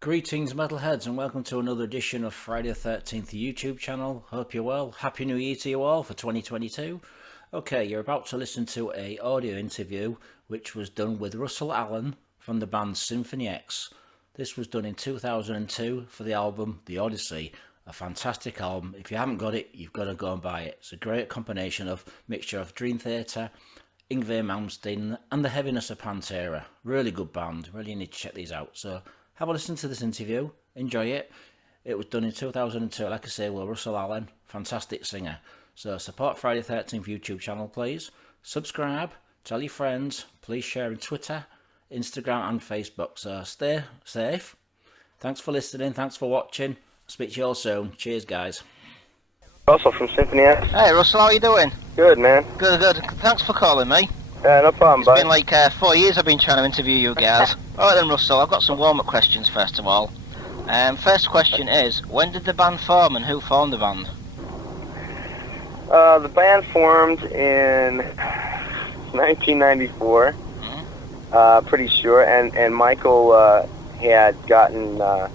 Greetings metalheads and welcome to another edition of Friday the 13th YouTube channel. Hope you're well. Happy New Year to you all for 2022. Okay, you're about to listen to a audio interview which was done with Russell Allen from the band Symphony X. This was done in 2002 for the album The Odyssey. A fantastic album. If you haven't got it, you've got to go and buy it. It's a great combination of mixture of Dream Theater, Yngwie Malmsteen and the heaviness of Pantera. Really good band. Really need to check these out. So have a listen to this interview, enjoy it. It was done in 2002, like I say, with Russell Allen, fantastic singer. So support Friday 13th YouTube channel, please. Subscribe, tell your friends, please share on Twitter, Instagram and Facebook. So stay safe. Thanks for listening, thanks for watching. I'll speak to you all soon. Cheers, guys. Russell from Symphony X. Hey Russell, how are you doing? Good, man. Good. Thanks for calling me. No problem, bud. It's been like 4 years I've been trying to interview you guys. Alright then Russell, I've got some warm-up questions first of all. First question is, when did the band form and who formed the band? The band formed in 1994, pretty sure, and Michael had gotten a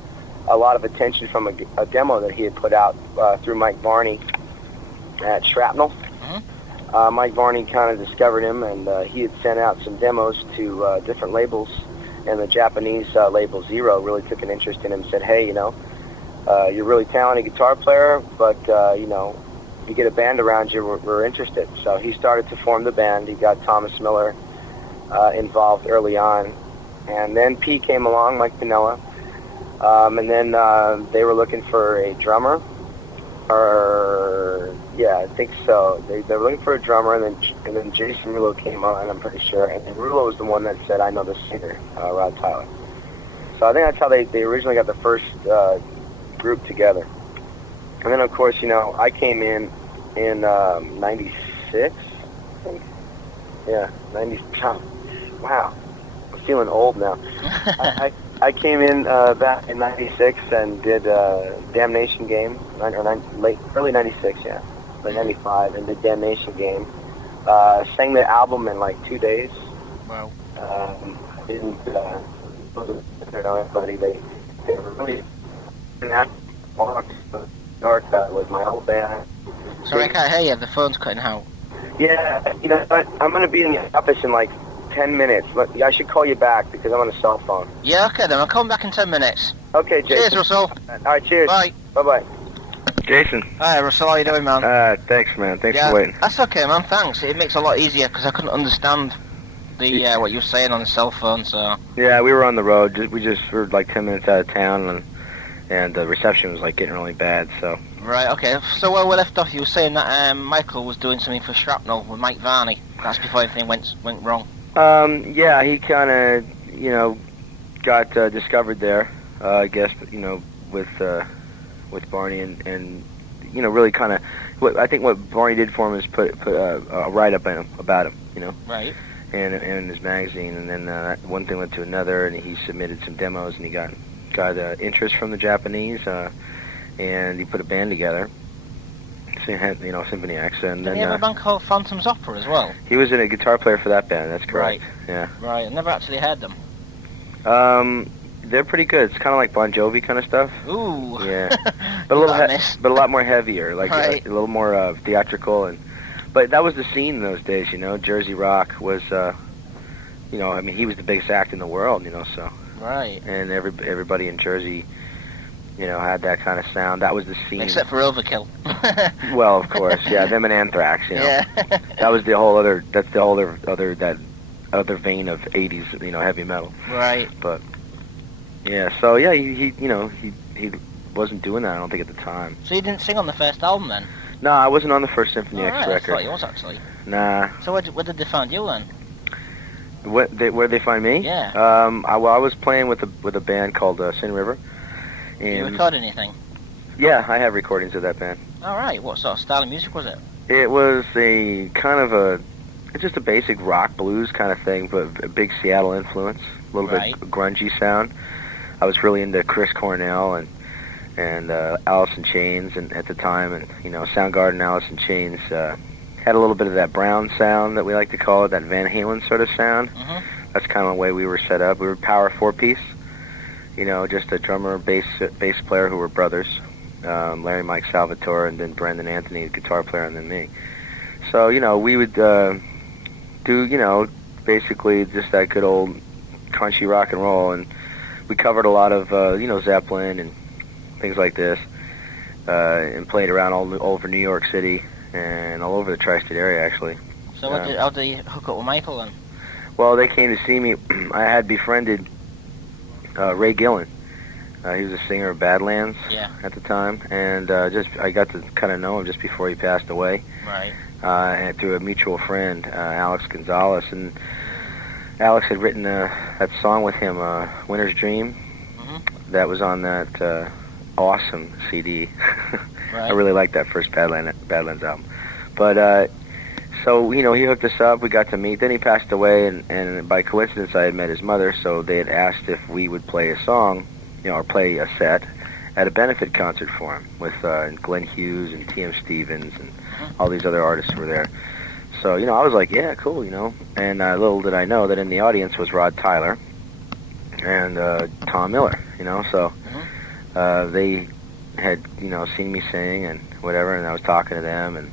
lot of attention from a demo that he had put out through Mike Varney at Shrapnel. Mike Varney kind of discovered him, and he had sent out some demos to different labels, and the Japanese label Zero really took an interest in him and said, hey, you're a really talented guitar player, but, you get a band around you, we're interested. So he started to form the band. He got Thomas Miller involved early on, and then P came along, Mike Piniella, and then they were looking for a drummer, yeah, I think so. They were looking for a drummer, and then Jason Rulo came on, I'm pretty sure. And Rulo was the one that said, I know the singer, Rod Tyler. So I think that's how they originally got the first group together. And then, of course, I came in 96, I think. Yeah, 90. Wow, I'm feeling old now. I came in back in 96 and did Damnation Game, early 96, yeah. Like 95, and the Damnation Game. Sang the album in like 2 days. Wow. Didn't know anybody. They were really dark with my old band. Sorry, I can't hear you. The phone's cutting out. Yeah, I'm going to be in the office in like 10 minutes. I should call you back because I'm on a cell phone. Yeah, okay then. I'll come back in 10 minutes. Okay, Jason. Cheers, Russell. All right, cheers. Bye. Bye-bye. Jason. Hi, Russell. How you doing, man? Thanks, man. Thanks for waiting. That's okay, man. Thanks. It makes it a lot easier because I couldn't understand the what you were saying on the cell phone. So. Yeah, we were on the road. We were like 10 minutes out of town, and the reception was like getting really bad. So. Right. Okay. So where we left off, you were saying that Michael was doing something for Shrapnel with Mike Varney. That's before everything went wrong. Yeah, he kind of got discovered there. I guess with Barney and really kind of I think what Barney did for him is put a write-up about him, Right. And in his magazine, and then one thing led to another, and he submitted some demos, and he got interest from the Japanese, and he put a band together. So he had Symphony X, and Did then he have a band called Phantom's Opera as well? He was a guitar player for that band. That's correct. Right. Yeah. Right. I never actually heard them. They're pretty good. It's kind of like Bon Jovi kind of stuff. Ooh. Yeah, but a lot more heavier, like right. a little more theatrical, but that was the scene in those days. Jersey rock was, he was the biggest act in the world. So. Right. And everybody in Jersey, had that kind of sound. That was the scene. Except for Overkill. Well, of course, yeah, them and Anthrax. Yeah. That was the whole other. That's the whole that other vein of '80s, heavy metal. Right. But. Yeah, so yeah, he wasn't doing that, I don't think, at the time. So you didn't sing on the first album then? No, I wasn't on the first Symphony X record. I thought you was actually. Nah. So where did they find you then? Where'd they find me? Yeah. I was playing with a band called Sin River. Did you record anything? Yeah, I have recordings of that band. All right. What sort of style of music was it? It was a kind of just a basic rock blues kind of thing, but a big Seattle influence, a little bit grungy sound. I was really into Chris Cornell and Alice in Chains at the time, and Soundgarden, Alice in Chains had a little bit of that brown sound that we like to call it, that Van Halen sort of sound. That's kind of the way we were set up. We were power 4-piece, just a drummer, bass player who were brothers, Larry, Mike, Salvatore, and then Brendan Anthony, the guitar player, and then me. So, we would do, basically just that good old crunchy rock and roll, and we covered a lot of, Zeppelin and things like this, and played around all over New York City and all over the tri-state area, actually. So how did you hook up with Michael then? Well, they came to see me. I had befriended Ray Gillen. He was a singer of Badlands at the time, and I got to kind of know him just before he passed away. Right. And through a mutual friend, Alex Gonzalez, and Alex had written that song with him, "Winter's Dream," that was on that awesome CD. Right. I really liked that first Badlands album. But so he hooked us up. We got to meet. Then he passed away, and by coincidence, I had met his mother. So they had asked if we would play a song, or play a set at a benefit concert for him with Glenn Hughes and T.M. Stevens and all these other artists were there. So, I was like, yeah, cool, And little did I know that in the audience was Rod Tyler and Tom Miller, So they had, seen me sing and whatever, and I was talking to them, and,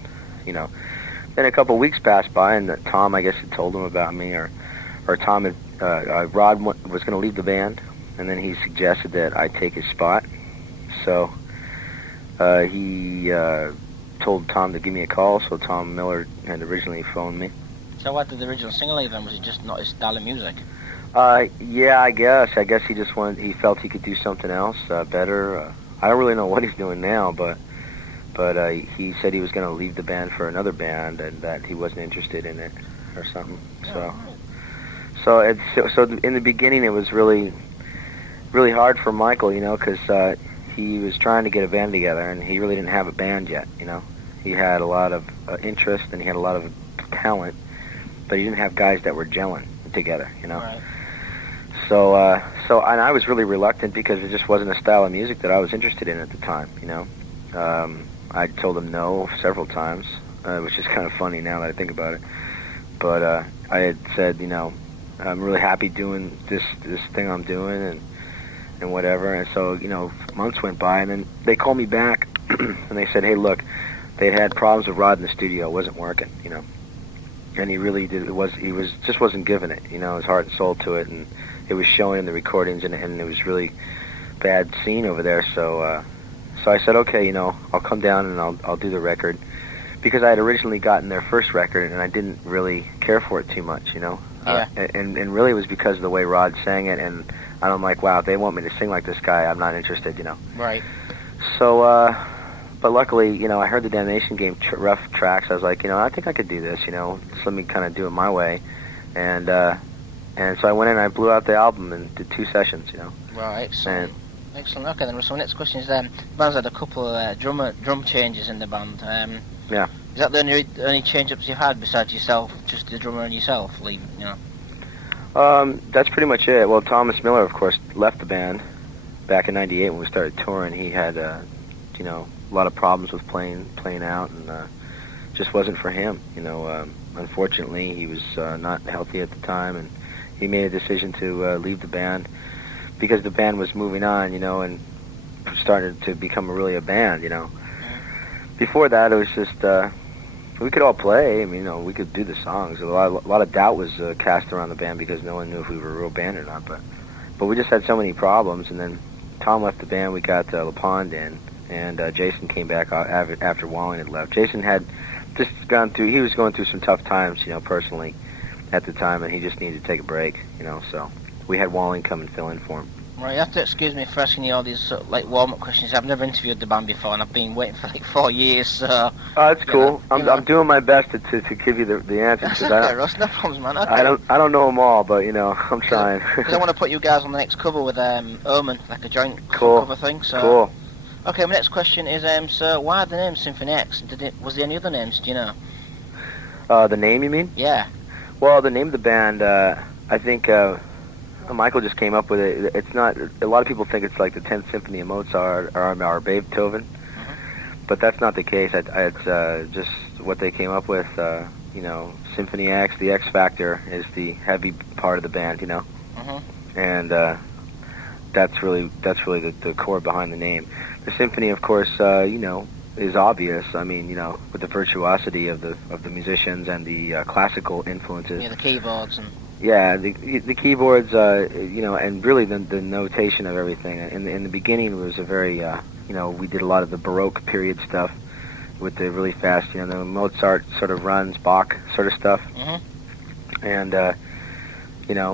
Then a couple of weeks passed by, and Tom, I guess, had told them about me, or Tom had, Rod was going to leave the band, and then he suggested that I take his spot. So he told Tom to give me a call, so Tom Miller had originally phoned me. So why did the original singer leave then? Was it just not his style of music? Yeah, I guess. He just he felt he could do something else better. I don't really know what he's doing now, but he said he was going to leave the band for another band, and that he wasn't interested in it or something. So in the beginning, it was really, really hard for Michael, because he was trying to get a band together, and he really didn't have a band yet. He had a lot of interest, and he had a lot of talent, but he didn't have guys that were gelling together. Right. So and I was really reluctant because it just wasn't a style of music that I was interested in at the time. I told him no several times, which is kind of funny now that I think about it. But I had said, I'm really happy doing this thing I'm doing and whatever. And so, months went by, and then they called me back, and they said, hey, look, they had problems with Rod in the studio. It wasn't working, And he really did. He just wasn't giving it, his heart and soul to it, and it was showing in the recordings, and it was really bad scene over there. So I said, okay, I'll come down and I'll do the record, because I had originally gotten their first record, and I didn't really care for it too much, Yeah. And really it was because of the way Rod sang it, and I'm like, wow, if they want me to sing like this guy, I'm not interested, Right. So, but luckily, I heard the Damnation Game rough tracks. I was like, I think I could do this, just let me kind of do it my way. And so I went in and I blew out the album and did 2 sessions, Right, excellent. Excellent. Okay, then. So, next question is: the band's had a couple of drum changes in the band. Yeah. Is that the only change-ups you've had besides yourself, just the drummer and yourself leaving? That's pretty much it. Well, Thomas Miller, of course, left the band back in '98 when we started touring. He had, a lot of problems with playing out, and just wasn't for him. Unfortunately, he was not healthy at the time, and he made a decision to leave the band because the band was moving on, and started to become really a band, Before that, it was just we could all play. I mean, we could do the songs. A lot of doubt was cast around the band because no one knew if we were a real band or not. But we just had so many problems. And then Tom left the band. We got LaPond in, and Jason came back after Walling had left. Jason had just he was going through some tough times, personally, at the time, and he just needed to take a break, So we had Walling come and fill in for him. Right, you have to excuse me for asking you all these sort of, warm-up questions. I've never interviewed the band before, and I've been waiting for 4 years. So that's cool. I'm doing my best to give you the answers. That's okay, Russ. No problems, man. Okay. I don't know them all, but I'm trying. Because I want to put you guys on the next cover with Omen, like a joint cover thing. So. Cool. Okay, my next question is: so why the name Symphony X? Was there any other names? Do you know? The name, you mean? Yeah. Well, the name of the band, I think. Michael just came up with it. It's not. A lot of people think it's like the 10th Symphony of Mozart or Beethoven, but that's not the case. It's just what they came up with. Symphony X. The X Factor is the heavy part of the band. And that's really the core behind the name. The symphony, of course, is obvious. I mean, with the virtuosity of the musicians and the classical influences. Yeah, the keyboards and. Yeah, the keyboards, and really the notation of everything. In the beginning, it was a very, we did a lot of the Baroque period stuff with the really fast, the Mozart sort of runs, Bach sort of stuff. Mm-hmm. And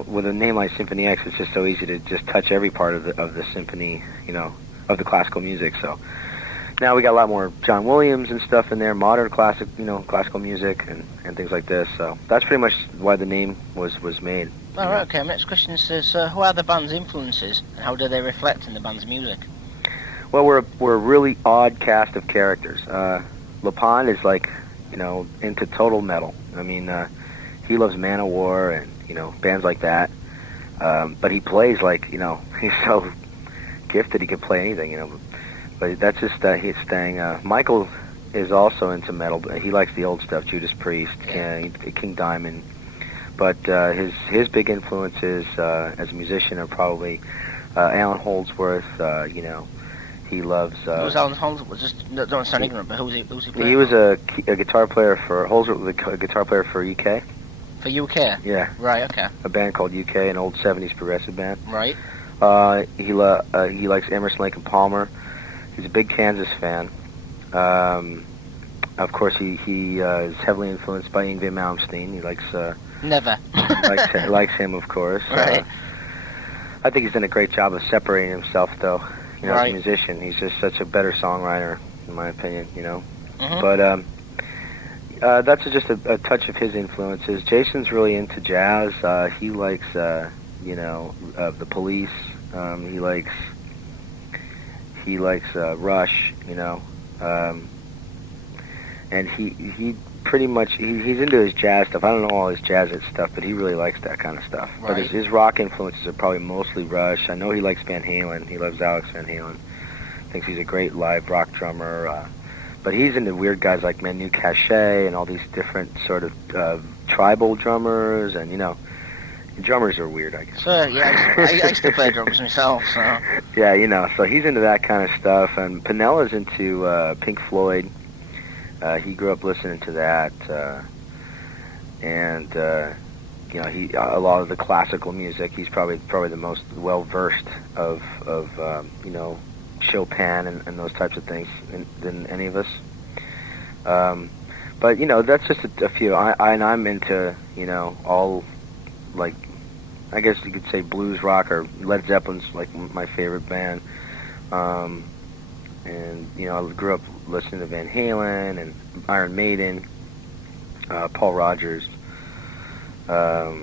with a name like Symphony X, it's just so easy to just touch every part of the symphony, of the classical music. So now we got a lot more John Williams and stuff in there, modern classical music and things like this. So that's pretty much why the name was made. All right. Okay. My next question is, who are the band's influences, and how do they reflect in the band's music? Well, we're a really odd cast of characters. LePond is like, into total metal. I mean, he loves Manowar and bands like that. But he plays like he's so gifted he can play anything. But that's just his thing. Michael is also into metal, but he likes the old stuff, Judas Priest, King Diamond. But his big influences as a musician are probably Alan Holdsworth. He loves. Who's Alan Holdsworth? Just don't sound ignorant, but who's he playing? He was a guitar player for Holdsworth, was a guitar player for UK. For UK. Yeah. Right. Okay. A band called UK, an old '70s progressive band. Right. He likes Emerson, Lake and Palmer. He's a big Kansas fan. Of course, he is heavily influenced by Yngwie Malmsteen. He likes Never. likes him, of course. Right. I think he's done a great job of separating himself, though. As Right. a musician, he's just such a better songwriter, in my opinion. Mm-hmm. But that's just a touch of his influences. Jason's really into jazz. He likes the Police. He likes Rush. And he pretty much he's into his jazz stuff. I don't know all his jazz stuff, but he really likes that kind of stuff. Right. But his rock influences are probably mostly Rush. I know he likes Van Halen. He loves Alex Van Halen. Thinks he's a great live rock drummer. But he's into weird guys like Manu Katché and all these different sort of tribal drummers, and drummers are weird, I guess. So yeah, I used to play drums myself. So Yeah, so he's into that kind of stuff, and Pinella's into Pink Floyd. He grew up listening to that, and he a lot of the classical music. He's probably the most well versed of Chopin and those types of things than any of us. But that's just a few. I'm into all, like, I guess you could say blues rock, or Led Zeppelin's like my favorite band. And I grew up listening to Van Halen and Iron Maiden, Paul Rodgers. I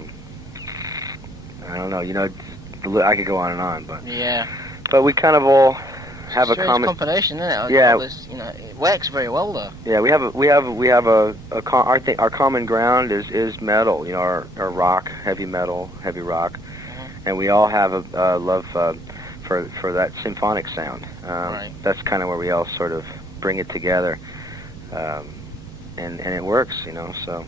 don't know. I could go on and on, but yeah. But we kind of all have a common combination, isn't it? Yeah. It works very well though. Yeah, we have our common ground is metal. Our rock, heavy metal, heavy rock, Mm-hmm. and we all have a love for that symphonic sound. Right. That's kind of where we all sort of bring it together, and it works, So.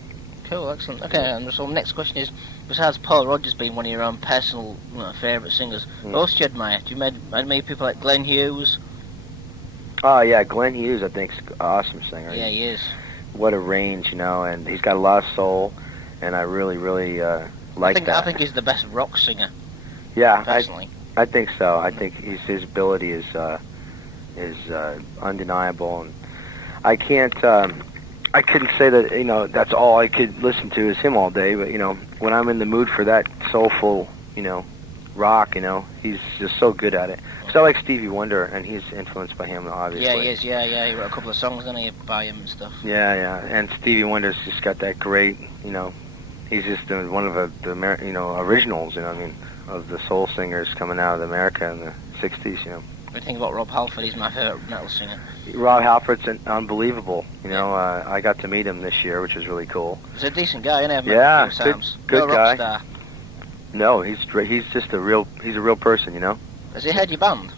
Cool, excellent. Okay, and so next question is, besides Paul Rodgers being one of your own personal favourite singers, who else do you admire? Do you admire people like Glenn Hughes? Oh yeah, Glenn Hughes, I think, is an awesome singer. Yeah, he is. What a range, and he's got a lot of soul, and I really like that. I think he's the best rock singer. Yeah, personally. I think so. I think his ability is undeniable, and I couldn't say that that's all I could listen to is him all day. But when I'm in the mood for that soulful rock, he's just so good at it. So I like Stevie Wonder, and he's influenced by him, obviously. Yeah, he is. Yeah. He wrote a couple of songs, didn't he, by him and stuff. Yeah. And Stevie Wonder's just got that great, he's just one of the originals, of the soul singers coming out of America in the '60s, What do you think about Rob Halford? He's my favourite metal singer. Rob Halford's unbelievable. I got to meet him this year, which was really cool. He's a decent guy, isn't he? Yeah, good no guy. Rock star. No, he's just a real person, Has he heard your band?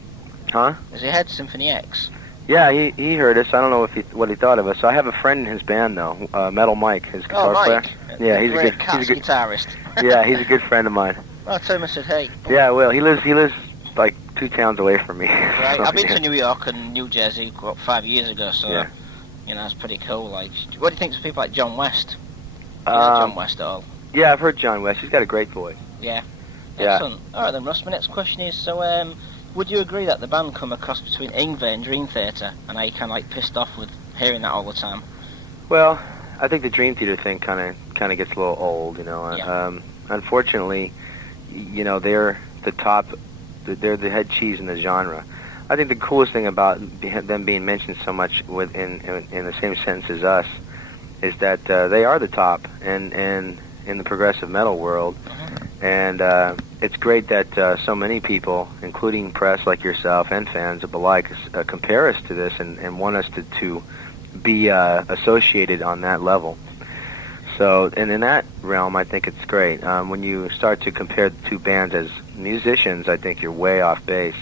Huh? Has he heard Symphony X? Yeah, he heard us. I don't know what he thought of us. I have a friend in his band though, Metal Mike, his guitar player. Yeah, he's a good guitarist. Yeah, he's a good friend of mine. Oh, I told him, I said, hey. Yeah, well, he lives like 2 towns away from me. Right. So, I've been yeah. to New York and New Jersey 5 years ago, so Yeah. you know, it's pretty cool. Like, what do you think of people like John West? You know Um, John West at all? Yeah, I've heard John West. He's got a great voice. Yeah. Yeah. Excellent. All right then, Ross. My next question is: so, would you agree that the band come across between Ingve and Dream Theater, and are you kind of like pissed off with hearing that all the time? Well, I think the Dream Theater thing kind of gets a little old, you know. Yeah. Unfortunately, you know, they're the top, they're the head cheese in the genre. I think the coolest thing about them being mentioned so much in the same sentence as us is that they are the top and in the progressive metal world. And it's great that so many people, including press like yourself and fans alike, compare us to this and want us to be associated on that level. So, and in that realm, I think it's great. When you start to compare the two bands as musicians, I think you're way off base.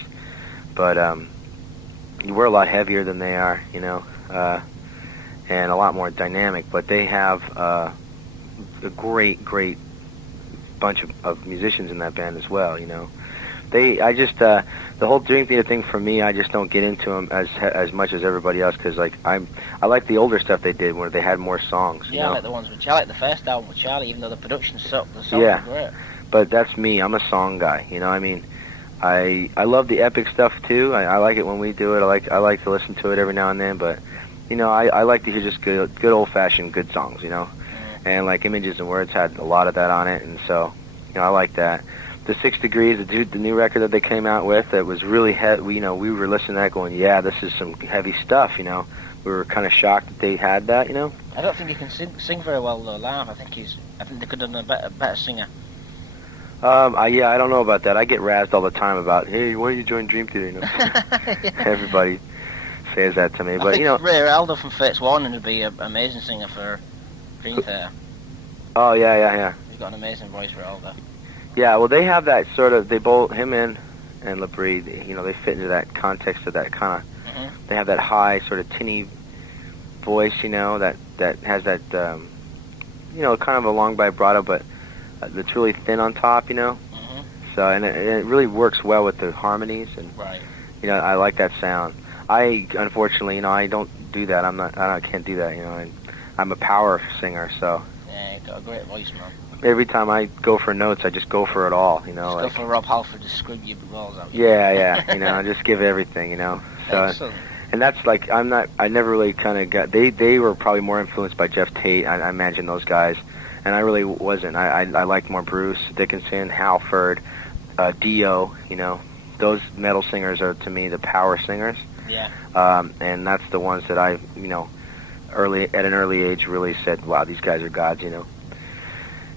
But we're a lot heavier than they are, you know, and a lot more dynamic. But they have a great bunch of musicians in that band as well, you know. The whole Dream Theater thing for me, I just don't get into them as much as everybody else, because like I like the older stuff they did where they had more songs. Yeah, you know? I like the ones with Charlie. I like the first album with Charlie, even though the production sucked. The songs Yeah. were great. But that's me. I'm a song guy. You know, I mean, I love the epic stuff too. I like it when we do it. I like to listen to it every now and then. But you know, I like to hear just good old fashioned good songs. You know, and like Images and Words had a lot of that on it, and so you know I like that. The 6 Degrees, the new record that they came out with, that was really heavy. You know, we were listening to that going, yeah, this is some heavy stuff. You know, we were kind of shocked that they had that. You know. I don't think he can sing very well though live. I think they could have done a better singer. Yeah, I don't know about that. I get razzed all the time about, hey, why don't you join Dream Theater? You know? Everybody says that to me, I but think you know. Ray Aldo from Fates Warning would be an amazing singer for Dream Theater. Oh yeah. He's got an amazing voice, Ray Aldo. Yeah, well, they have that sort of. They both, him and LaBrie, you know, they fit into that context of that kind of. They have that high sort of tinny voice, you know, that has that, you know, kind of a long vibrato, but that's really thin on top, you know. So and it really works well with the harmonies, and Right. you know, I like that sound. Unfortunately, you know, I don't do that. I can't do that, you know. I'm a power singer, so. Yeah, he's got a great voice, man. Every time I go for notes, I just go for it all, you know. Just Like, go for Rob Halford to screw your balls out. yeah, you know, I just give everything, you know. So, Excellent. and that's like I never really kind of got. They were probably more influenced by Jeff Tate. I imagine those guys, and I really wasn't. I liked more Bruce Dickinson, Halford, Dio. You know, those metal singers are to me the power singers. Yeah. And that's the ones that I, you know, at an early age really said, wow, these guys are gods, you know.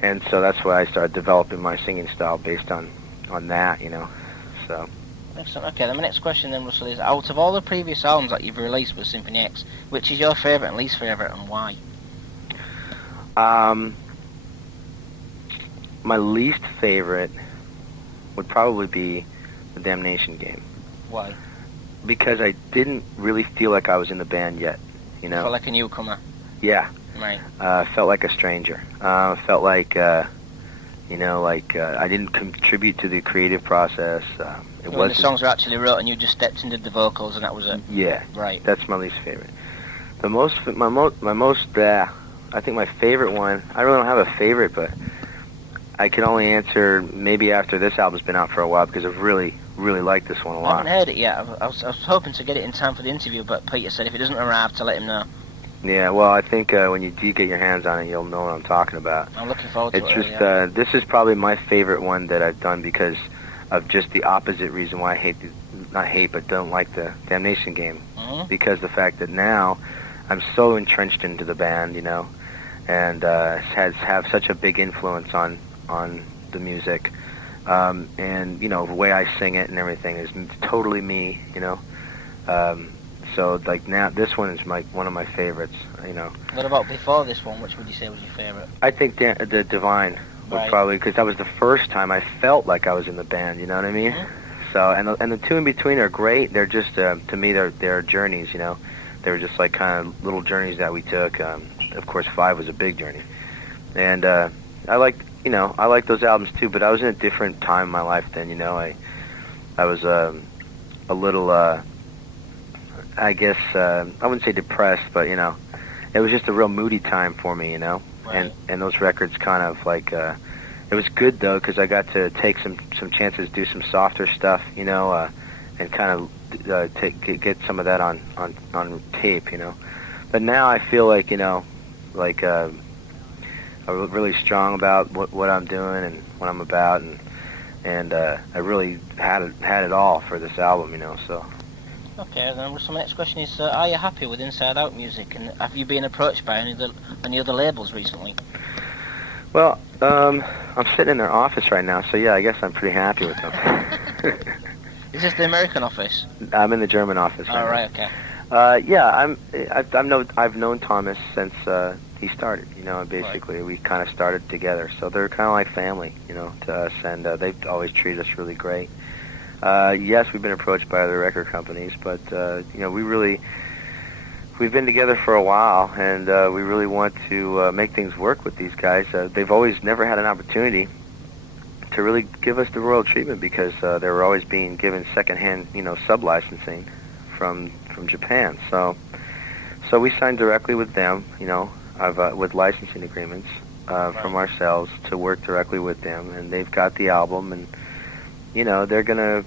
And so that's why I started developing my singing style based on that, you know. So. Excellent. Okay, then my next question then, Russell, is out of all the previous albums that you've released with Symphony X, which is your favourite and least favourite, and why? My least favorite would probably be The Damnation Game. Why? Because I didn't really feel like I was in the band yet, you know. Felt like a newcomer. Yeah. Right. Felt like a stranger. Felt like, you know, like I didn't contribute to the creative process. When the songs were actually wrote and you just stepped into the vocals and that was it. Yeah. Right. That's my least favorite. I think my favorite one, I really don't have a favorite, but I can only answer maybe after this album's been out for a while, because I've really liked this one a I lot. haven't heard it yet. I was hoping to get it in time for the interview, but Peter said if it doesn't arrive to let him know. Yeah, well, I think when you do get your hands on it, you'll know what I'm talking about. I'm looking forward to It's it. just, this is probably my favorite one that I've done because of just the opposite reason why I don't like the Damnation Game. Because the fact that now I'm so entrenched into the band, you know, and have such a big influence on the music. And, you know, the way I sing it and everything is totally me, you know. So, like, now, this one is one of my favorites, you know. What about before this one? Which would you say was your favourite? I think the Divine would Right. probably, because that was the first time I felt like I was in the band, you know what I mean? So, and the two in between are great. They're just, to me, they're journeys, you know. They were just like kind of little journeys that we took. Of course, 5 was a big journey. And I like those albums too, but I was in a different time in my life then, you know. I was a little, I guess, I wouldn't say depressed, but, you know, it was just a real moody time for me, you know. Right. And those records kind of like, it was good though, because I got to take some chances, do some softer stuff, you know, and kind of get some of that on tape, you know. But now I feel like, you know, like I'm really strong about what I'm doing and what I'm about, and I really had it all for this album, you know. So. Okay, then so my next question is, are you happy with Inside Out music, and have you been approached by any other labels recently? Well, I'm sitting in their office right now, so yeah, I guess I'm pretty happy with them. Is this the American office? I'm in the German office right now. Oh, right, okay. Yeah, I've known Thomas since he started. You know, basically Right. we kind of started together, so they're kind of like family, you know, to us, and they've always treated us really great. Yes, we've been approached by other record companies, but you know, we've been together for a while, and we really want to make things work with these guys. They've always never had an opportunity to really give us the royal treatment because they were always being given secondhand, you know, sub-licensing from Japan. So we signed directly with them, you know, with licensing agreements from ourselves to work directly with them, and they've got the album, and you know, they're gonna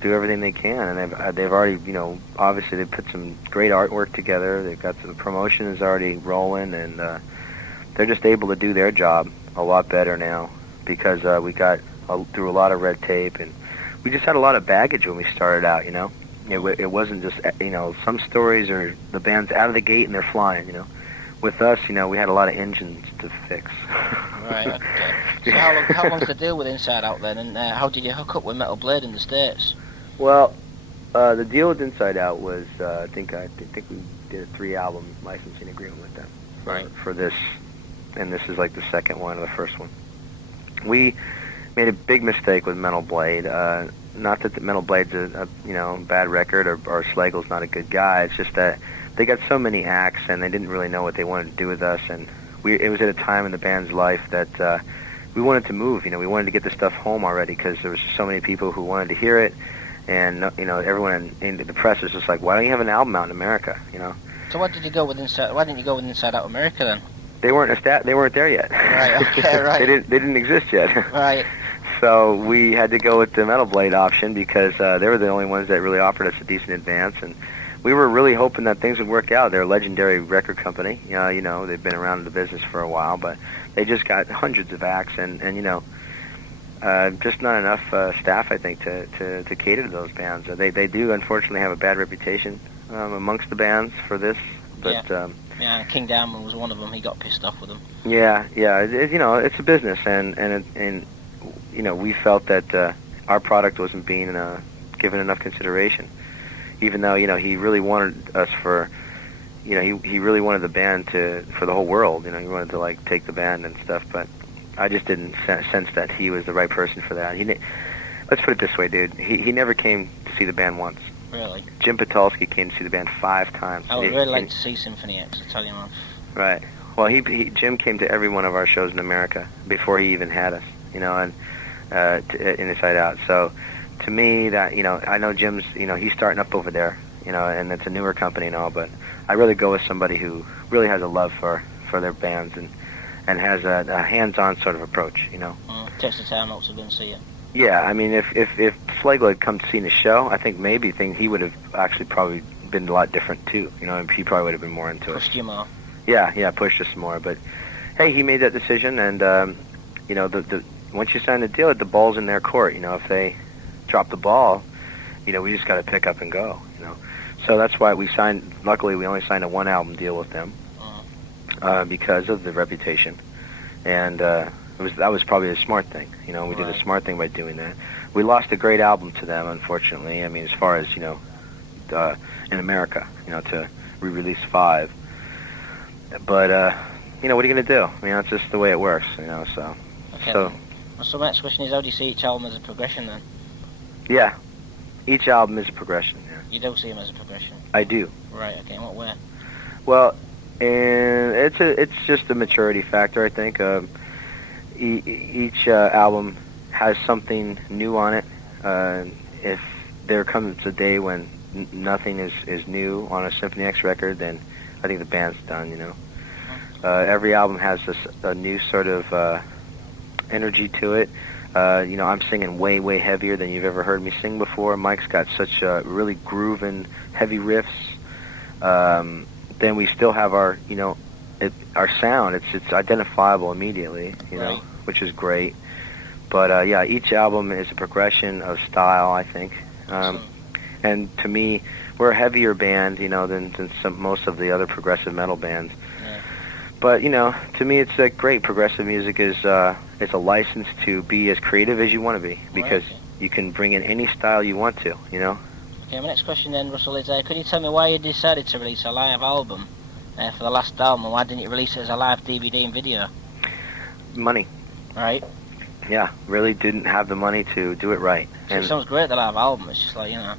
do everything they can, and they've already, you know, obviously they put some great artwork together. They've got the promotion is already rolling, and they're just able to do their job a lot better now because we got through a lot of red tape, and we just had a lot of baggage when we started out. You know, it wasn't just, you know, some stories are the band's out of the gate and they're flying. You know, with us, you know, we had a lot of engines to fix. Right, okay. So how long's the deal with Inside Out then, and how did you hook up with Metal Blade in the States? Well, the deal with Inside Out was I think we did a 3-album licensing agreement with them for this, and this is like the second one or the first one. We made a big mistake with Metal Blade. Not that the Metal Blade's a you know, bad record or Slagle's not a good guy. It's just that they got so many acts and they didn't really know what they wanted to do with us, and it was at a time in the band's life that we wanted to move. You know, we wanted to get the stuff home already because there was so many people who wanted to hear it. And you know, everyone in the press was just like, "Why don't you have an album out in America?" You know. So why didn't you go with Inside Out America then? They weren't there yet. Right. Okay. Right. They didn't exist yet. Right. So we had to go with the Metal Blade option because they were the only ones that really offered us a decent advance, and we were really hoping that things would work out. They're a legendary record company. You know, they've been around in the business for a while, but they just got hundreds of acts, and you know. Just not enough staff, I think, to cater to those bands. They do, unfortunately, have a bad reputation amongst the bands for this. But yeah, King Diamond was one of them. He got pissed off with them. Yeah. You know, it's a business, and you know, we felt that our product wasn't being given enough consideration, even though, you know, he really wanted us for. You know, he really wanted the band for the whole world. You know, he wanted to like take the band and stuff, but. I just didn't sense that he was the right person for that. Let's put it this way, dude. He never came to see the band once. Really? Jim Patulski came to see the band 5 times. I would really like to see Symphony X, I tell you, man. Right. Well, Jim came to every one of our shows in America before he even had us, you know, and in Inside Out. So, to me, that, you know, I know Jim's, you know, he's starting up over there, you know, and it's a newer company and all, but I really go with somebody who really has a love for their bands and has a hands-on sort of approach, you know. Takes the time out to go and see it. Yeah, I mean, if Slagle had come to see the show, I think maybe he would have actually probably been a lot different too. You know, he probably would have been more into it. Pushed you more. Yeah, pushed us more. But hey, he made that decision, and you know, the once you sign the deal, the ball's in their court. You know, if they drop the ball, you know, we just got to pick up and go. You know, so that's why we signed. Luckily, we only signed a 1-album deal with them. Because of the reputation, and that was probably a smart thing. You know, we did a smart thing by doing that. We lost a great album to them, unfortunately. I mean, as far as, you know, in America, you know, to re-release 5. But you know, what are you gonna do? I mean, that's just the way it works. You know, so. Okay. So my next question is, how do you see each album as a progression then? Yeah, each album is a progression. Yeah. You don't see them as a progression. I do. Right. Okay. In what way? Well. And it's just a maturity factor, I think. Each album has something new on it. if there comes a day when nothing is new on a Symphony X record, then I think the band's done, you know. Every album has a new sort of energy to it. You know, I'm singing way, way heavier than you've ever heard me sing before. Mike's got such really grooving, heavy riffs. Then we still have our, you know, our sound. It's identifiable immediately, you know, which is great. But yeah, each album is a progression of style, I think. And to me, we're a heavier band, you know, than most of the other progressive metal bands. Yeah. But you know, to me, it's great. Progressive music is it's a license to be as creative as you want to be, because you can bring in any style you want to, you know. Okay, my next question then, Russell, is could you tell me why you decided to release a live album for the last album, and why didn't you release it as a live DVD and video? Money. Right. Yeah, really didn't have the money to do it right. So it sounds great, the live album. It's just like, you know.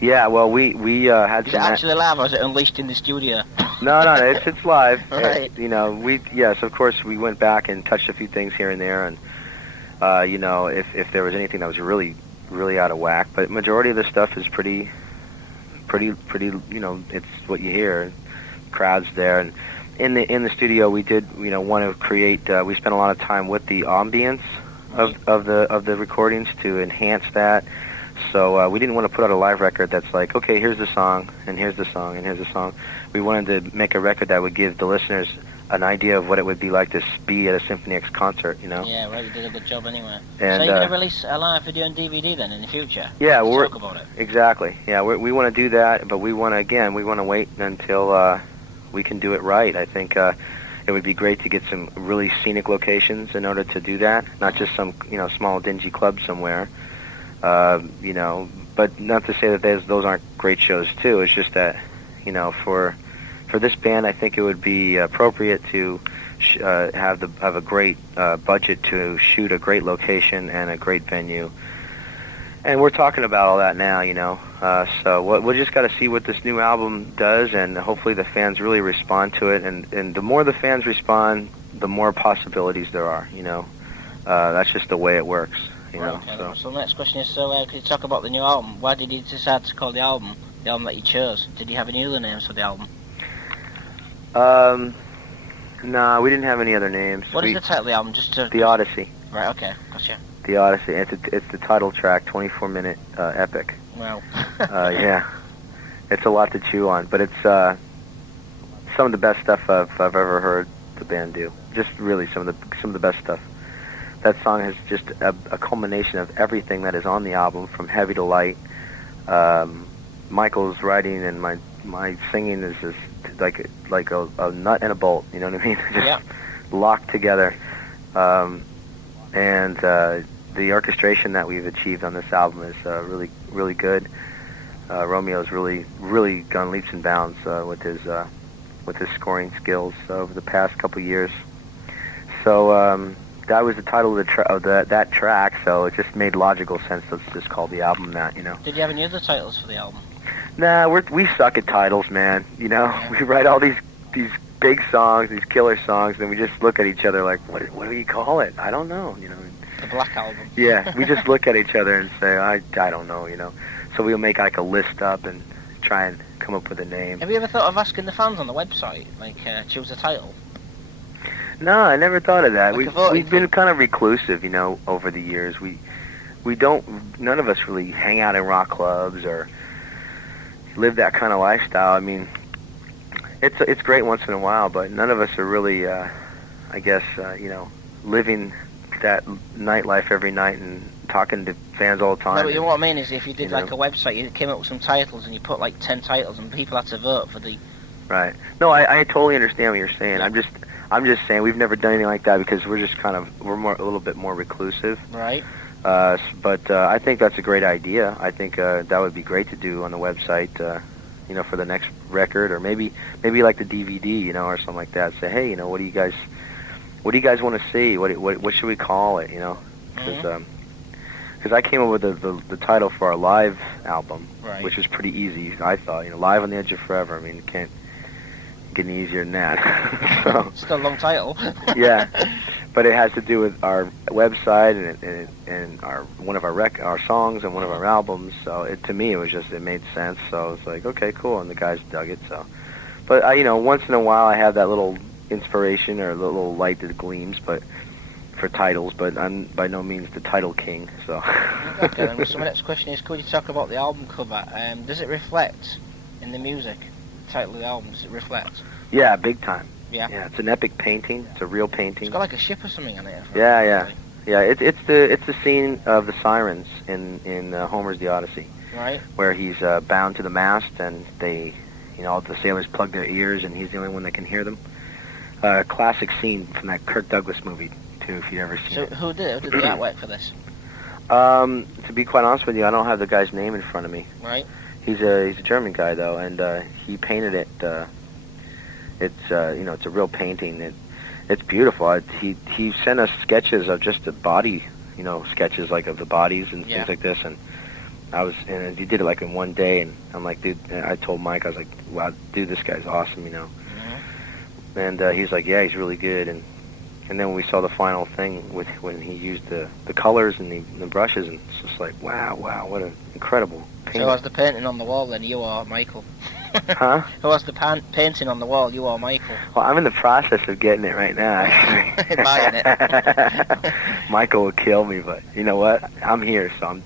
Yeah, well, we had Is some. it actually live, or is it unleashed in the studio? No, it's live. Right. You know, yes, of course, we went back and touched a few things here and there, and you know, if there was anything that was really, really out of whack, but majority of the stuff is pretty. You know, it's what you hear. Crowds there, and in the studio, we did, you know, want to create. We spent a lot of time with the ambience of the recordings to enhance that. So we didn't want to put out a live record that's like, okay, here's the song, and here's the song, and here's the song. We wanted to make a record that would give the listeners an idea of what it would be like to be at a Symphony X concert, you know? Yeah, right, you did a good job anyway. And, so you're going to release a live video and DVD then in the future? Yeah, talk about it. Exactly. Yeah, we want to do that, but we want to wait until we can do it right. I think it would be great to get some really scenic locations in order to do that, not just some, you know, small dingy club somewhere. You know, but not to say that those aren't great shows too. It's just that, you know, for this band, I think it would be appropriate to have a great budget to shoot a great location and a great venue. And we're talking about all that now, you know. So we'll just got to see what this new album does, and hopefully the fans really respond to it. And the more the fans respond, the more possibilities there are, you know. That's just the way it works. You know, so the next question is, could you talk about the new album? Why did you decide to call the album that you chose? Did you have any other names for the album? No, we didn't have any other names. What is the title of the album? The Odyssey. Right, okay, gotcha. The Odyssey. It's the title track, 24-minute epic. Wow. Yeah, it's a lot to chew on, but it's some of the best stuff I've ever heard the band do. Just really some of the best stuff. That song is just a culmination of everything that is on the album, from heavy to light. Michael's writing and my singing is just like a nut and a bolt. You know what I mean? Just locked together. And the orchestration that we've achieved on this album is really, really good. Romeo's really gone leaps and bounds with his scoring skills over the past couple years. So. That was the title of that track, so it just made logical sense. Let's just call the album that, you know. Did you have any other titles for the album? Nah, we suck at titles, man. You know, we write all these big songs, these killer songs, and we just look at each other like, what do you call it? I don't know, you know. The Black Album. Yeah, we just look at each other and say, I don't know, you know. So we'll make like a list up and try and come up with a name. Have you ever thought of asking the fans on the website, like, choose a title? No, I never thought of that. Like We've been kind of reclusive, you know, over the years. None of us really hang out in rock clubs or live that kind of lifestyle. I mean, it's great once in a while, but none of us are really, I guess, you know, living that nightlife every night and talking to fans all the time. No, but what I mean is, if you did like a website, you came up with some titles and you put like 10 titles and people had to vote for the... Right. No, I totally understand what you're saying. Yeah. I'm just saying we've never done anything like that because we're just a little bit more reclusive. Right. But I think that's a great idea. I think that would be great to do on the website, you know, for the next record, or maybe like the DVD, you know, or something like that. Say, hey, you know, what do you guys want to see? What should we call it? You know, because I came up with the title for our live album, right, which was pretty easy. I thought, you know, Live on the Edge of Forever. I mean, you can't get any easier than that. So, still a long title. Yeah, but it has to do with our website and one of our songs and one of our albums. So to me, it made sense. So it's like, okay, cool, and the guys dug it. So, but once in a while, I have that little inspiration or a little light that gleams, but for titles. But I'm by no means the title king. So. Okay, then. So my next question is, could you talk about the album cover? Does it reflect in the music? The title of the album, does it reflect? Yeah, big time. Yeah. Yeah, it's an epic painting. It's a real painting. It's got like a ship or something on it. Yeah. It's the scene of the sirens in Homer's The Odyssey. Right. Where he's bound to the mast, and they, all the sailors plug their ears, and he's the only one that can hear them. Classic scene from that Kirk Douglas movie too, if you've ever seen it. So who did the artwork for this? To be quite honest with you, I don't have the guy's name in front of me. Right. He's a German guy though, and he painted it. It's it's a real painting. It's beautiful. He sent us sketches of just the body, sketches like of the bodies and things like this, and he did it like in one day, and I'm like, dude, and I told Mike, I was like, wow, dude, this guy's awesome, Mm-hmm. And he's like, yeah, he's really good, and then when we saw the final thing when he used the colors and the brushes, and it's just like, wow, what an incredible painting. So who has the painting on the wall then, you or Michael? Huh? Who has the painting on the wall, you or Michael? Well, I'm in the process of getting it right now, actually. Buying it. Michael will kill me, but you know what? I'm here, so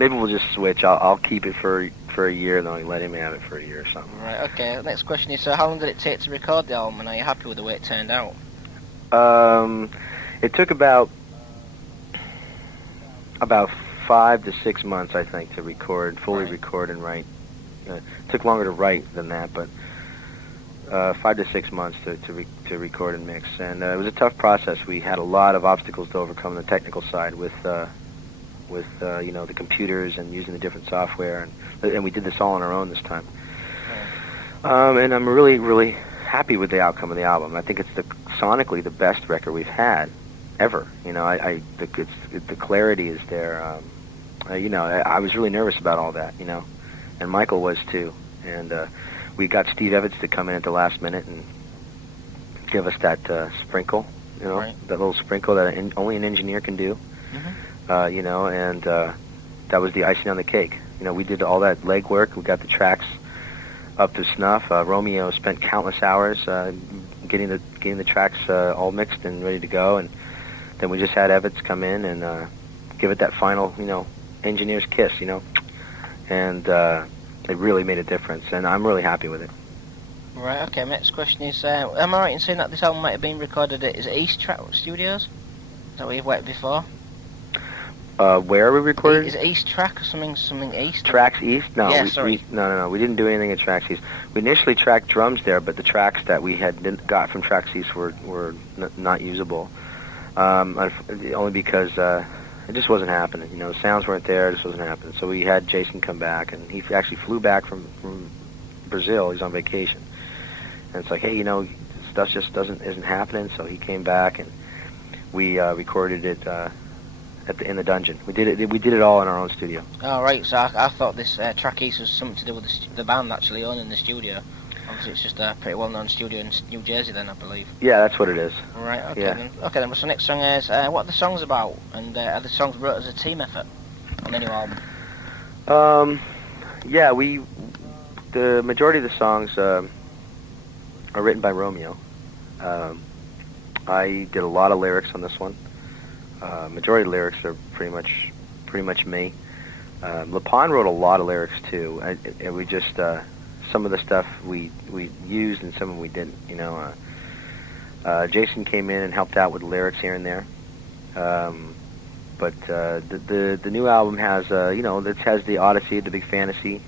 maybe we'll just switch. I'll keep it for a year, and then I'll let him have it for a year or something. Right, okay. The next question is, so how long did it take to record the album, and are you happy with the way it turned out? It took about 5 to 6 months, I think, to fully record and write. It took longer to write than that, but 5 to 6 months to record and mix, and it was a tough process. We had a lot of obstacles to overcome on the technical side with the computers and using the different software, and we did this all on our own this time. And I'm really, really happy with the outcome of the album. I think it's sonically the best record we've had ever. The clarity is there. I was really nervous about all that, and Michael was too. And we got Steve Evans to come in at the last minute and give us that sprinkle, Right. that little sprinkle that only an engineer can do. Mm-hmm. And that was the icing on the cake. We did all that legwork. We got the tracks up to snuff. Romeo spent countless hours getting the tracks all mixed and ready to go, and then we just had Evans come in and give it that final, engineer's kiss, and it really made a difference, and I'm really happy with it. Right, okay, next question is, am I right in saying that this album might have been recorded at East Track Studios? Is that where you've worked before? Where are we recorded? Is it East Track or something East? Tracks East? No, yeah, sorry. No. We didn't do anything at Tracks East. We initially tracked drums there, but the tracks that we had got from Tracks East were not usable. Only because it just wasn't happening. The sounds weren't there. It just wasn't happening. So we had Jason come back, and he actually flew back from Brazil. He's on vacation, and it's like, hey, stuff just isn't happening. So he came back, and we recorded it in the dungeon. We did it all in our own studio. Oh right. So I thought this Track East was something to do with the band actually owning the studio. Obviously, it's just a pretty well-known studio in New Jersey, then I believe. Yeah, that's what it is. Right. Okay. Yeah. Then. Okay. Then. So next song is what are the songs about, and are the songs wrote as a team effort on the new album? Yeah, the majority of the songs are written by Romeo. I did a lot of lyrics on this one. Majority of the lyrics are pretty much me. LaPon wrote a lot of lyrics too. And we just some of the stuff we used and some of we didn't. Jason came in and helped out with lyrics here and there. But the new album has it has the Odyssey, the big fantasy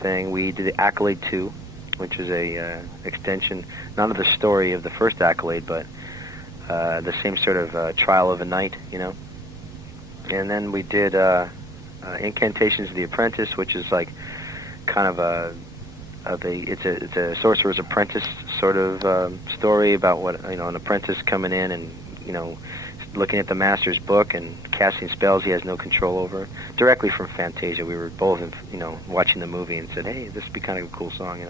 thing. We did the Accolade 2, which is a extension, not of the story of the first Accolade, but the same sort of trial of a night, And then we did Incantations of the Apprentice, which is like kind of it's a sorcerer's apprentice sort of story about what an apprentice coming in and looking at the master's book and casting spells he has no control over. Directly from Fantasia, we were both watching the movie and said, hey, this would be kind of a cool song,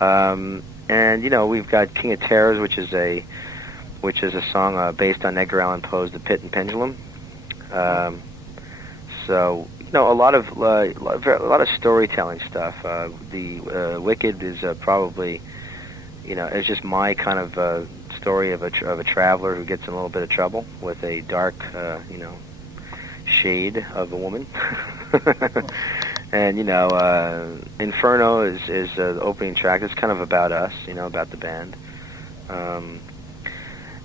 And we've got King of Terrors, which is a which is a song based on Edgar Allan Poe's The Pit and Pendulum. So, a lot of storytelling stuff. The Wicked is probably, it's just my kind of story of a traveler who gets in a little bit of trouble with a dark, shade of a woman. And Inferno is the opening track. It's kind of about us, about the band.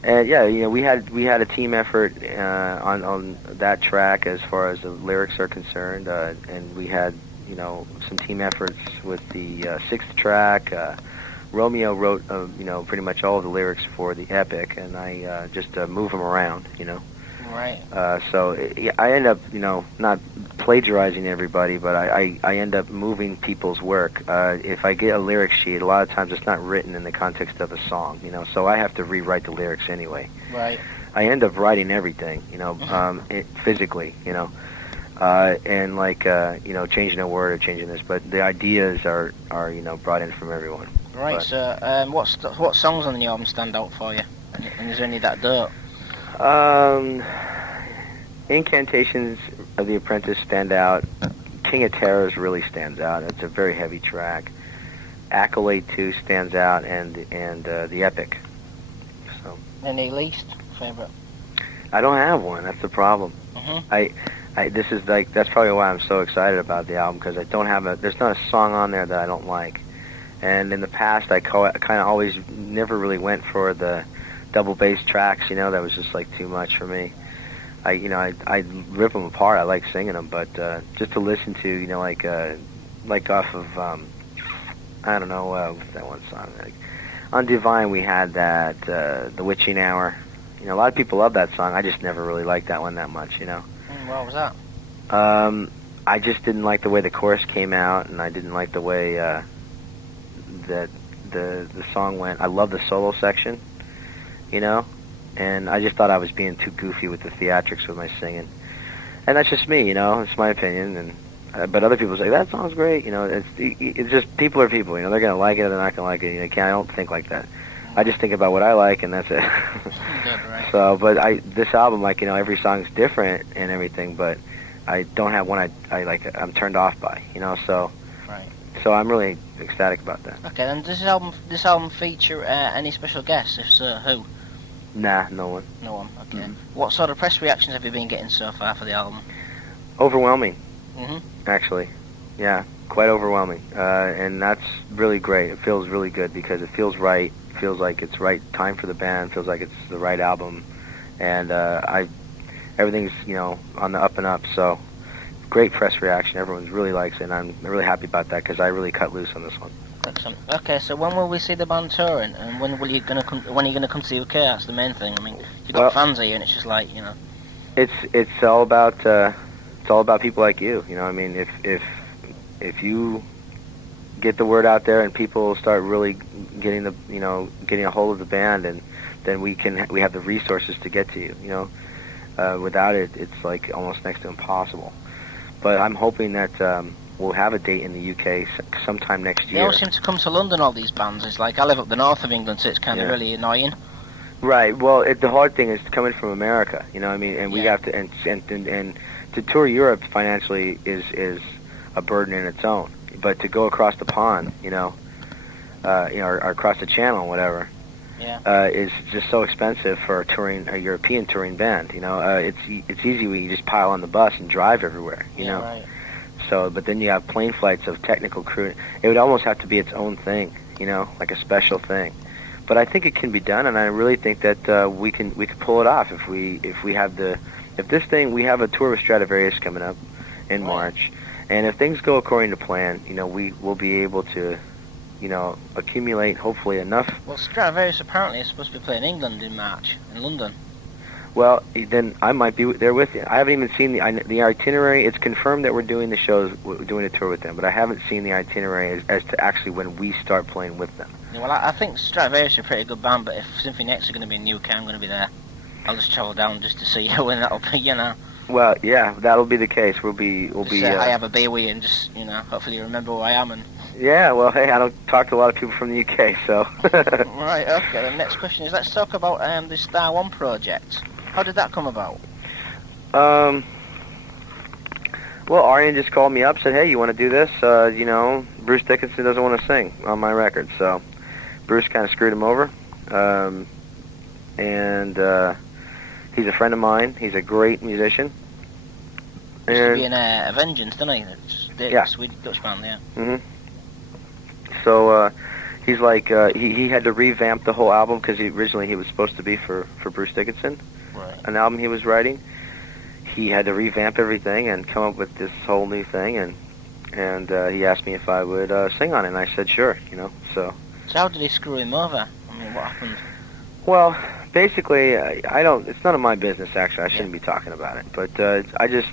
And yeah, we had a team effort on that track as far as the lyrics are concerned, and we had some team efforts with the sixth track. Romeo wrote pretty much all of the lyrics for the epic, and I just move them around, Right. So I end up not plagiarizing everybody, but I end up moving people's work. If I get a lyric sheet, a lot of times it's not written in the context of a song, so I have to rewrite the lyrics anyway. Right. I end up writing everything, physically, and changing a word or changing this, but the ideas are brought in from everyone. Right. But, So what songs on the album stand out for you? And is there any that don't? Incantations of the Apprentice stand out. King of Terrors really stands out. It's a very heavy track. Accolade 2 stands out, and the Epic. So. Any least favorite? I don't have one. That's the problem. Mm-hmm. This is that's probably why I'm so excited about the album, because I don't have there's not a song on there that I don't like. And in the past, I kind of always never really went for the double bass tracks, that was just too much for me. I rip them apart. I like singing them, but just to listen to, like off of I don't know what's that one song? On Divine we had that The Witching Hour. A lot of people love that song. I just never really liked that one that much. What was that? I just didn't like the way the chorus came out, and I didn't like the way that the song went. I love the solo section. And I just thought I was being too goofy with the theatrics with my singing. And that's just me, it's my opinion. And but other people say, that song's great, it's just, people are people, they're going to like it or they're not going to like it. I don't think like that. I just think about what I like, and that's it. Good, right. So, but this album, every song's different and everything, but I don't have one I'm turned off by, so. Right. So I'm really ecstatic about that. Okay, then does this album feature any special guests? If so, who? Nah, no one. No one. Okay. Mm-hmm. What sort of press reactions have you been getting so far for the album? Overwhelming. Mhm. Actually, yeah, quite overwhelming, and that's really great. It feels really good because it feels right. It feels like it's right time for the band. It feels like it's the right album, and everything's on the up and up. So great press reaction. Everyone really likes it, and I'm really happy about that because I really cut loose on this one. Excellent. Okay, so when will we see the band touring, and when are you gonna come to the UK? That's the main thing. I mean, you've got fans here, and it's just It's all about people like you. I mean, if you get the word out there and people start really getting a hold of the band, and then we have the resources to get to you. Without it, it's almost next to impossible. But I'm hoping that we'll have a date in the UK sometime next year. They all seem to come to London, all these bands. It's I live up the north of England, so it's kind of really annoying. Right. Well, the hard thing is coming from America. I mean, and we have to and to tour Europe financially is a burden in its own. But to go across the pond, or across the channel, whatever, is just so expensive for a European touring band. It's easy when you just pile on the bus and drive everywhere. Right. So, but then you have plane flights of technical crew. It would almost have to be its own thing, like a special thing. But I think it can be done, and I really think that we can pull it off if we have we have a tour with Stradivarius coming up in March, and if things go according to plan, we will be able to, accumulate hopefully enough. Well, Stradivarius apparently is supposed to be playing England in March in London. Well, then I might be there with you. I haven't even seen the itinerary. It's confirmed that we're doing the shows, we're doing a tour with them, but I haven't seen the itinerary as to actually when we start playing with them. Yeah, well, I think Stradivarius are a pretty good band, but if Symphony X are going to be in the UK, I'm going to be there. I'll just travel down just to see when that'll be, Well, yeah, that'll be the case. We'll be. I have a beer with you and just, hopefully you remember who I am and. Yeah, well, hey, I don't talk to a lot of people from the UK, so... Right, okay, the next question is, let's talk about the Star One project. How did that come about? Well, Arjen just called me up, said, hey, you want to do this? Bruce Dickinson doesn't want to sing on my record, so Bruce kind of screwed him over. He's a friend of mine. He's a great musician. Used to be in Vengeance, didn't he? Yeah. Swedish Dutch band, yeah. Mm-hmm. So, he's like, he had to revamp the whole album because originally he was supposed to be for Bruce Dickinson, Right. an album he was writing. He had to revamp everything and come up with this whole new thing, and he asked me if I would sing on it, and I said sure, so. So how did he screw him over? I mean, what happened? Well, basically, it's none of my business, actually. I shouldn't be talking about it. But I just,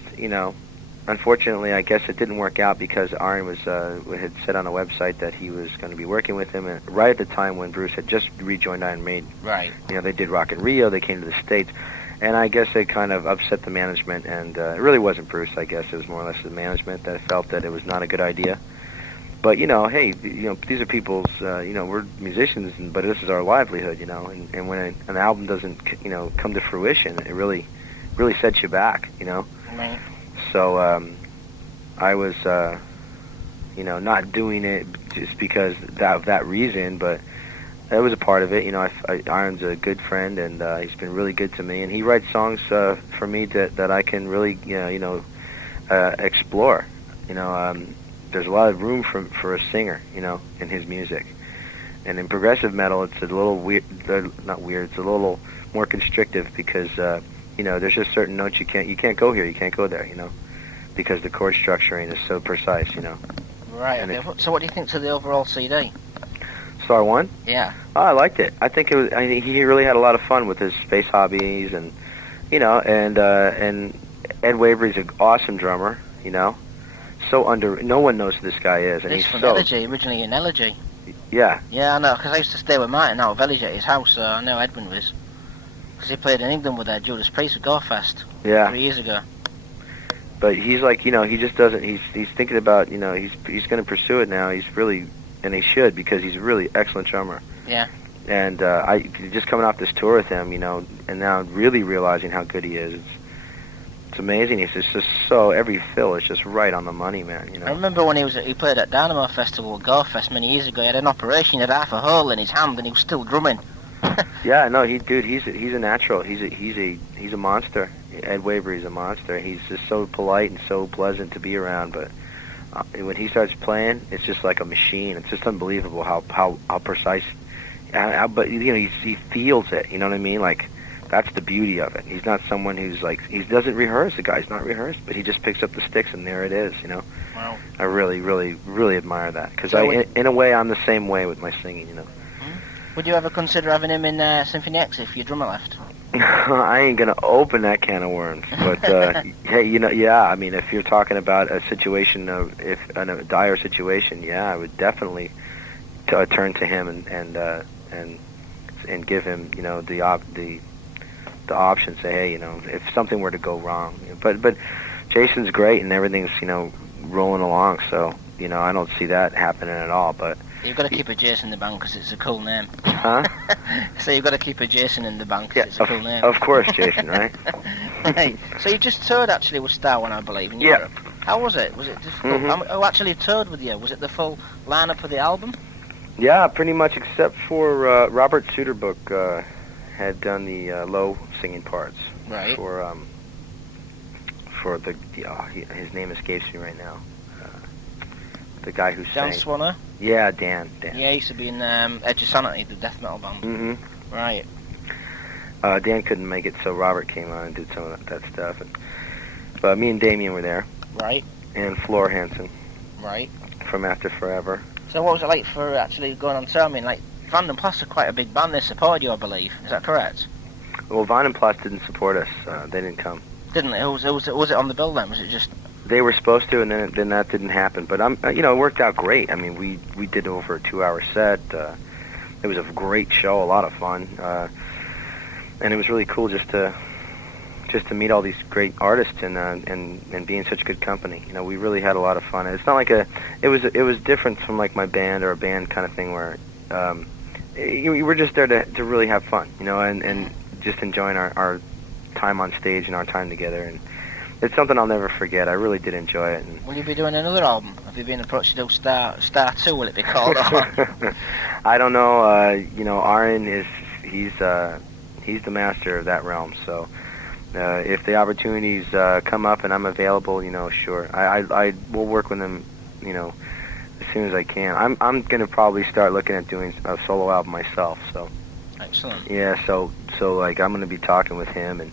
unfortunately, I guess it didn't work out because Arjen had said on a website that he was going to be working with him, and right at the time when Bruce had just rejoined Iron Maiden. Right. They did Rock in Rio, they came to the States, and I guess it kind of upset the management, and it really wasn't Bruce, I guess. It was more or less the management that felt that it was not a good idea. But, hey, these are people's, we're musicians, but this is our livelihood, and when an album doesn't, come to fruition, it really sets you back, Right. So, I was, not doing it just because of that reason, but that was a part of it. Arjen's a good friend, and he's been really good to me, and he writes songs for me that I can really, explore, There's a lot of room for a singer, in his music. And in progressive metal, it's a little weird, not weird, it's a little more constrictive because, there's just certain notes you can't go here, you can't go there, because the chord structuring is so precise, Right, okay. So what do you think to the overall CD? Star One? Yeah. Oh, I liked it. I think he really had a lot of fun with his space hobbies and, and Ed Wavery's an awesome drummer, So no one knows who this guy is, and He's he's from so Elegy, originally in Elegy. yeah. Yeah, I know, because I used to stay with Martin out of Elegy at his house, so I know Edwin was. Because he played in England with Judas Priest at Gorefest 3 years ago. But he's like, he just doesn't. He's thinking about, he's going to pursue it now. He's really, and he should because he's a really excellent drummer. Yeah. And I just coming off this tour with him, and now really realizing how good he is. It's amazing. He's just so every fill is just right on the money, man. I remember when he played at Dynamo Festival at Gorefest many years ago. He had an operation, he had half a hole in his hand, and he was still drumming. Yeah, no, he's a natural. He's a monster. Ed Wavery's a monster. He's just so polite and so pleasant to be around. But when he starts playing, it's just like a machine. It's just unbelievable how precise. But he feels it. You know what I mean? Like that's the beauty of it. He's not someone who's like he doesn't rehearse. The guy's not rehearsed, but he just picks up the sticks and there it is. Wow. I really, really, really admire that because in a way, I'm the same way with my singing. Would you ever consider having him in Symphony X if your drummer left? I ain't gonna open that can of worms, but hey, yeah. I mean, if you're talking about a situation if in a dire situation, yeah, I would definitely turn to him and give him, the option. Say, hey, if something were to go wrong, but Jason's great and everything's rolling along, so I don't see that happening at all, but. You've got to keep a Jason in the band because it's a cool name. Huh? So you've got to keep a Jason in the band because it's a cool name. Of course, Jason, right? Right. So you just toured actually with Star One, I believe, in Europe. How was it? Was it difficult? Who actually toured with you? Was it the full lineup of the album? Yeah, pretty much, except for Robert Suterbook had done the low singing parts. Right. For the his name escapes me right now. The guy who sang. Dan Swanner? Yeah, Dan. Yeah, he used to be in Edge of Sanity, the death metal band. Mm-hmm. Right. Dan couldn't make it, so Robert came on and did some of that stuff. But me and Damien were there. Right. And Floor Hansen. Right. From After Forever. So what was it like for actually going on tour? I mean, like, Van den Plas are quite a big band. They supported you, I believe. Is that correct? Well, Van den Plas didn't support us. They didn't come. Didn't it? Was it on the bill then? Was it just... They were supposed to, and then that didn't happen. But it worked out great. I mean, we did over a 2-hour set. It was a great show, a lot of fun, and it was really cool just to just to meet all these great artists and be in such good company. You know, we really had a lot of fun. It's not like it was different from like my band or a band kind of thing where we were just there to really have fun, you know, and just enjoying our time on stage and our time together. And it's something I'll never forget. I really did enjoy it. And will you be doing another album? Have you been approached to do Star 2, will it be called? I don't know. You know, Aaron he's the master of that realm, so if the opportunities come up and I'm available, you know, sure, I will work with him, you know, as soon as I can. I'm gonna probably start looking at doing a solo album myself. So excellent. yeah, so like I'm gonna be talking with him and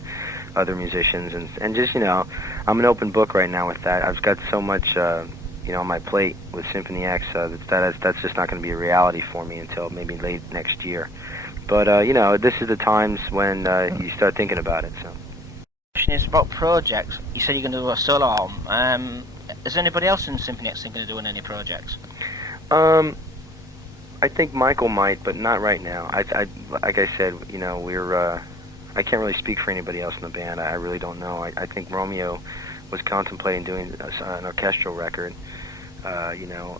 other musicians and just, you know, I'm an open book right now with that. I've got so much you know, on my plate with Symphony X that's just not going to be a reality for me until maybe late next year. But you know, this is the times when you start thinking about it. So Question is about projects. You said you're going to do a solo album. Is anybody else in Symphony X thinking of doing any projects? I think Michael might, but not right now. I like I said, you know, I can't really speak for anybody else in the band. I really don't know. I think Romeo was contemplating doing an orchestral record, you know,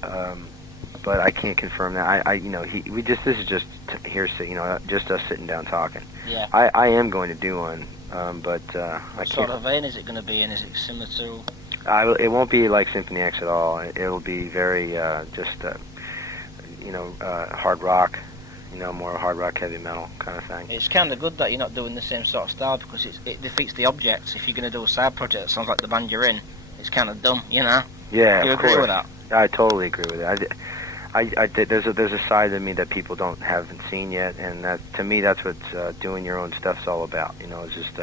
but I can't confirm that. You know, this is just hearsay, you know, just us sitting down talking. Yeah. I am going to do one, but I what can't. sort of vein is it going to be in? Is it similar to? It won't be like Symphony X at all. It'll be very just, you know, hard rock. You know, more hard rock, heavy metal kind of thing. It's kind of good that you're not doing the same sort of style because it defeats the objects. If you're going to do a side project that sounds like the band you're in, it's kind of dumb, you know? Yeah, Do you of agree course. with that? I totally agree with it. There's a side of me that people haven't seen yet, and that to me that's what doing your own stuff's all about. You know, it's just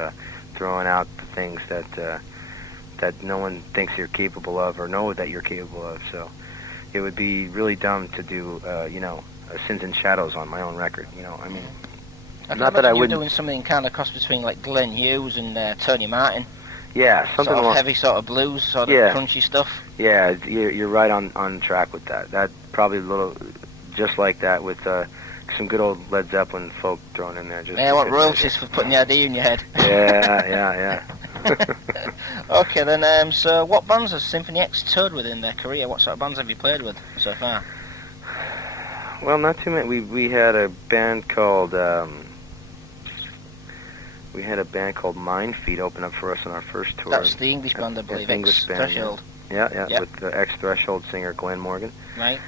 throwing out the things that no one thinks you're capable of or know that you're capable of. So it would be really dumb to do, you know, Sins and Shadows on my own record. You know, I mean, not that I would. You're doing something kind of cross between like Glenn Hughes and Tony Martin. Yeah, something sort of heavy, sort of blues, sort of crunchy stuff. Yeah, you're right on track with that. That probably a little just like that with some good old Led Zeppelin folk thrown in there. Just yeah, what royalties for putting the idea in your head. Yeah. Okay, then. So, what bands has Symphony X toured with in their career? What sort of bands have you played with so far? Well, not too many. We had a band called Mind Feet open up for us on our first tour. That's the English band, I believe. English band, Threshold. Yeah, with the X-Threshold singer Glenn Morgan. Right.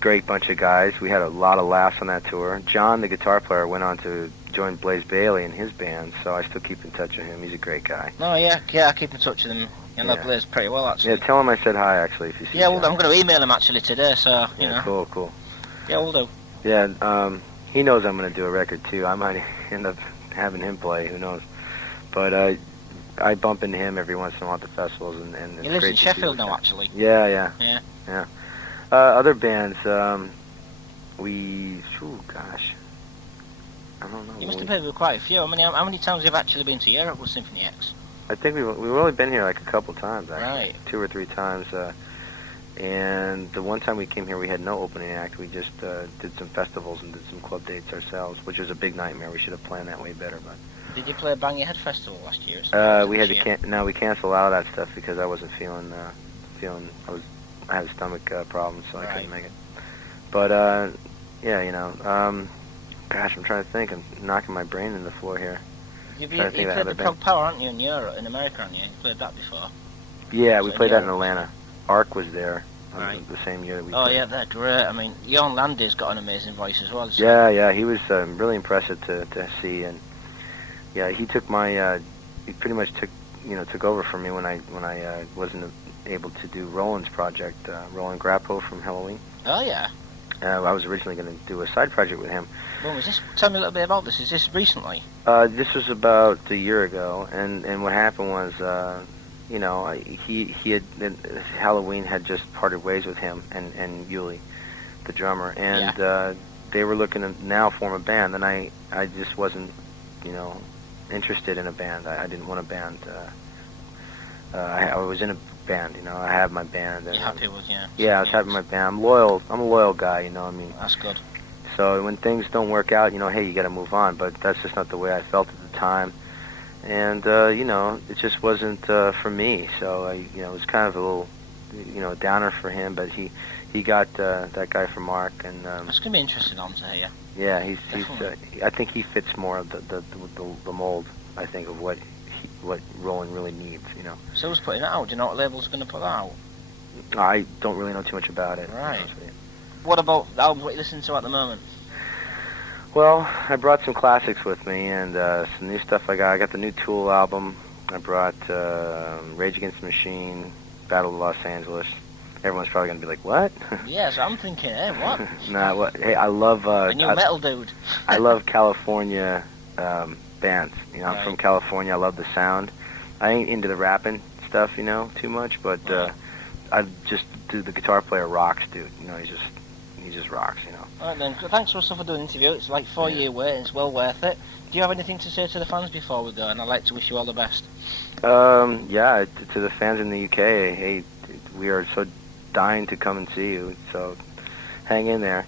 Great bunch of guys. We had a lot of laughs on that tour. John, the guitar player, went on to join Blaze Bailey in his band, so I still keep in touch with him. He's a great guy. Oh, yeah, I keep in touch with him. I know Blaze pretty well, actually. Yeah, tell him I said hi, actually, if you see him. Yeah, well, I'm going to email him, actually, today, so, you know. Cool. Yeah, we'll do. Yeah, he knows I'm going to do a record, too. I might end up having him play, who knows. But I bump into him every once in a while at the festivals. And he lives in Sheffield now, actually. Yeah. Other bands, gosh. I don't know. You must have played with quite a few. How many times have you actually been to Europe with Symphony X? I think we've only been here like a couple times, actually. Right. 2 or 3 times. And the one time we came here, we had no opening act. We just did some festivals and did some club dates ourselves, which was a big nightmare. We should have planned that way better. But did you play Bang Your Head Festival last year? We had to we canceled out that stuff because I wasn't feeling. I had a stomach problem, so I couldn't make it. But yeah, you know, gosh, I'm trying to think. I'm knocking my brain in the floor here. You played the Prog Power, aren't you, in Europe, in America, aren't you? You played that before. Yeah, we played that in Atlanta. Arc was there the same year that we played. Yeah, they're great. I mean, Jon Landy's got an amazing voice as well. So. Yeah, he was really impressive to see, and yeah, he took my he pretty much took over for me when I wasn't able to do Roland's project, Roland Grappo from Halloween. Oh yeah. I was originally going to do a side project with him. When was this? Tell me a little bit about this. Is this recently? This was about a year ago, and what happened was, you know, he had Halloween had just parted ways with him and Yuli, the drummer, and they were looking to now form a band, and I just wasn't, you know, interested in a band. I didn't want a band. I was in a band, you know. I have my band. You're happy with, Yeah, I was happy with my band. I'm loyal. I'm a loyal guy, you know. I mean, that's good. So when things don't work out, you know, hey, you got to move on. But that's just not the way I felt at the time. and it just wasn't for me. So it was kind of a little, downer for him. But he got that guy for Mark, and It's going to be interesting on to hear. yeah, he's I think he fits more of the mold, I think, of what Roland really needs. So who's putting it out? Do you know what label's going to put that out? I don't really know too much about it. Right. What about the album what you listen to at the moment? Well, I brought some classics with me and some new stuff I got. I got the new Tool album. I brought Rage Against the Machine, Battle of Los Angeles. Everyone's probably going to be like, what? Yeah, so I'm thinking, hey, what? Nah, what? Hey, I love... A new metal dude. I love California bands. I'm Right. from California. I love the sound. I ain't into the rapping stuff, too much, but Right. I just do the guitar player rocks, dude. He just rocks, Alright then, thanks for doing the interview. It's like 4-year wait, it's well worth it. Do you have anything to say to the fans before we go? And I'd like to wish you all the best. Yeah, to the fans in the UK, hey, we are so dying to come and see you, so hang in there.